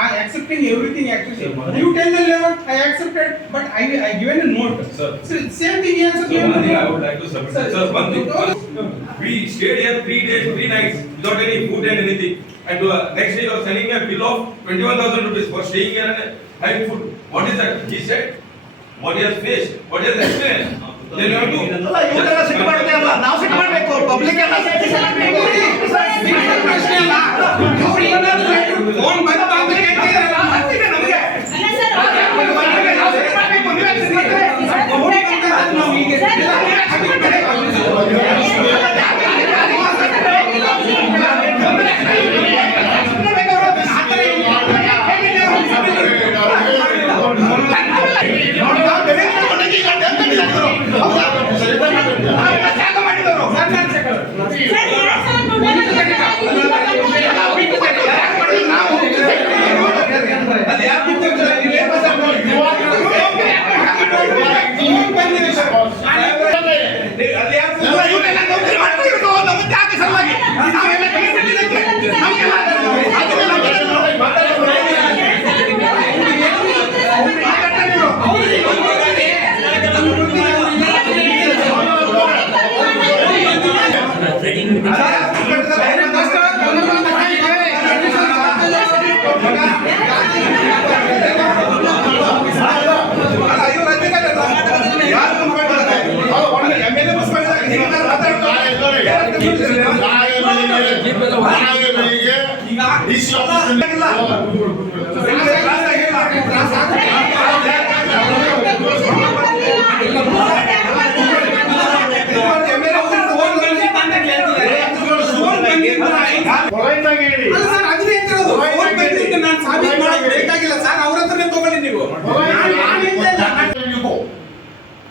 accepting everything actually. Sir, Mani- You tell the level, I accepted, but I, I given a note. Sir. So, Same thing he also So given one a thing I note. would like to submit, Sir, sir, one thing, no, no. we stayed here three days, three nights without any food and anything. And uh, next day you are sending me a bill of twenty-one thousand rupees for staying here and having food. What is that? He said, what he has faced, what he has explained. Then you have to. ಅಲ್ಲ ಇವರೆಲ್ಲ ಸಿಟ್ಟು ಮಾಡ್ತಾ ಇಲ್ಲ ನಾವು ಸಿಟ್ಟು ಮಾಡ್ಬೇಕು public ಎಲ್ಲ ಸಿಟ್ಟು ಮಾಡ್ಬೇಕು ನಿಮ್ಮ ಪ್ರಶ್ನೆ ಅಲ್ಲ. ಅವ್ರು ಏನಾದ್ರು ಫೋನ್ ಬಂತು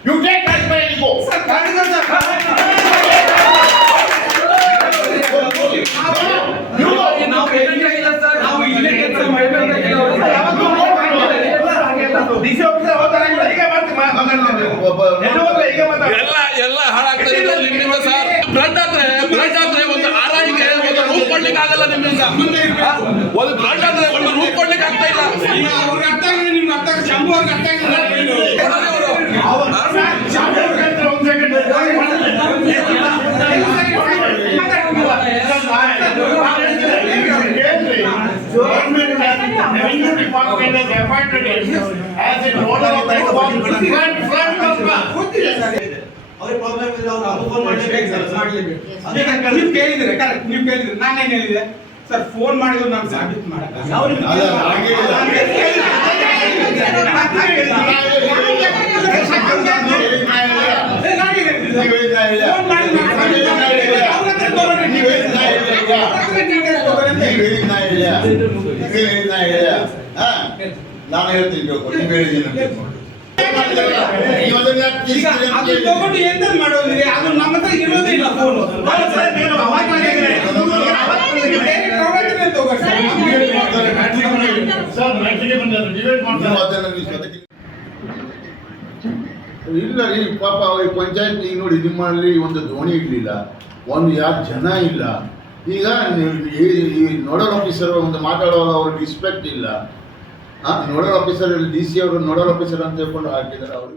You take that medical. Sir, that is the ಎಲ್ಲಿ. ಎಲ್ಲ ಎಲ್ಲ ಹಾಳಾಗ್ತಾ ಇದೆ ನಿಮ್ಮಿಂದ ಸರ್. ಬ್ಲಡ್ ಆದ್ರೆ ಬ್ಲಡ್ ಆದ್ರೆ ಒಂದು ಆರೈಕೆ ಒಂದು ರೂಪ್ ಕೊಡ್ಲಿಕ್ಕೆ ಆಗಲ್ಲ ನಿಮ್ಮಿಂದ? ಒಂದು ಬ್ಲಡ್ ಆದ್ರೆ ಒಂದು ರೂಪ್ ಕೊಡ್ಲಿಕ್ಕೆ ಆಗ್ತಾ ಇಲ್ಲ ಈಗ ಅವ್ರಿಗೆ ಅರ್ಥ ಆಗಿಲ್ಲ ನಿಮ್ಗೆ ಅರ್ಥ ಆಗಿಲ್ಲ ಶಂಭು ಅವ್ರಿಗೆ ಅರ್ಥ ಆಗಿಲ್ಲ ಕೊಡಲಿ ಅವರು ಶಾಂತಿ ಅವ್ರ ಹತ್ರ ಒಂದ್ second. Government revenue department has appointed him as a owner of the front, front sir. ಅವ್ರಿಗೆ ಪ್ರಾಬ್ಲಮ್ ಇದ್ರೆ ಅವ್ರು ಅದು ಫೋನ್ ಮಾಡಲೇಬೇಕು ಸರ್ ಮಾಡ್ಲೇಬೇಕು. ಅದೇ ನಾನು- ನೀವು ಕೇಳಿದ್ರೆ ಕರೆಕ್ಟ್ ನೀವು ಕೇಳಿದ್ರೆ ನಾನೇನ್ ಹೇಳಿದೆ? ಸರ್ ಫೋನ್ ಮಾಡಿದ್ರು ನಾನು ಸಾಬೀತು ಮಾಡಲ್ಲ ಫೋನ್ ಮಾಡಿ ನಾನು ಸಾಬೀತು ಮಾಡಿದ್ರೆ ಅವ್ರ ಹತ್ರ ತಗೊಂಡ್ರೆ ನೀವು ಅವ್ರ ನಾನು ಹೇಳ್ತೀನಿ ನೀವು ಹೇಳಿದ್ದೀನಿ ಈಗ ಅದು? ತಗೊಂಡು ಎಂತ ಮಾಡೋದಿದೆ ಅದು ನಮ್ಮ ಹತ್ರ ಇಲ್ಲ ರೀ ಪಾಪ ಪಂಚಾಯತ್ ಈಗ ನೋಡಿ ನಿಮ್ಮಲ್ಲಿ ಒಂದು ದೋಣಿ ಇರಲಿಲ್ಲ ಒಂದು ಯಾರು ಜನ ಇಲ್ಲ ಈಗ ನೋಡಲ್ ಆಫೀಸರ್ ಒಂದು ಮಾತಾಡುವಾಗ ಅವ್ರಿಗೆ ರಿಸ್ಪೆಕ್ಟ್ ಇಲ್ಲ. ನೋಡಲ್ ಆಫೀಸರ್ ಡಿ ಸಿ ಅವರು ನೋಡಲ್ ಆಫೀಸರ್ ಅಂತ ಹೇಳ್ಕೊಂಡು ಹಾಕಿದ್ದಾರೆ ಅವರು.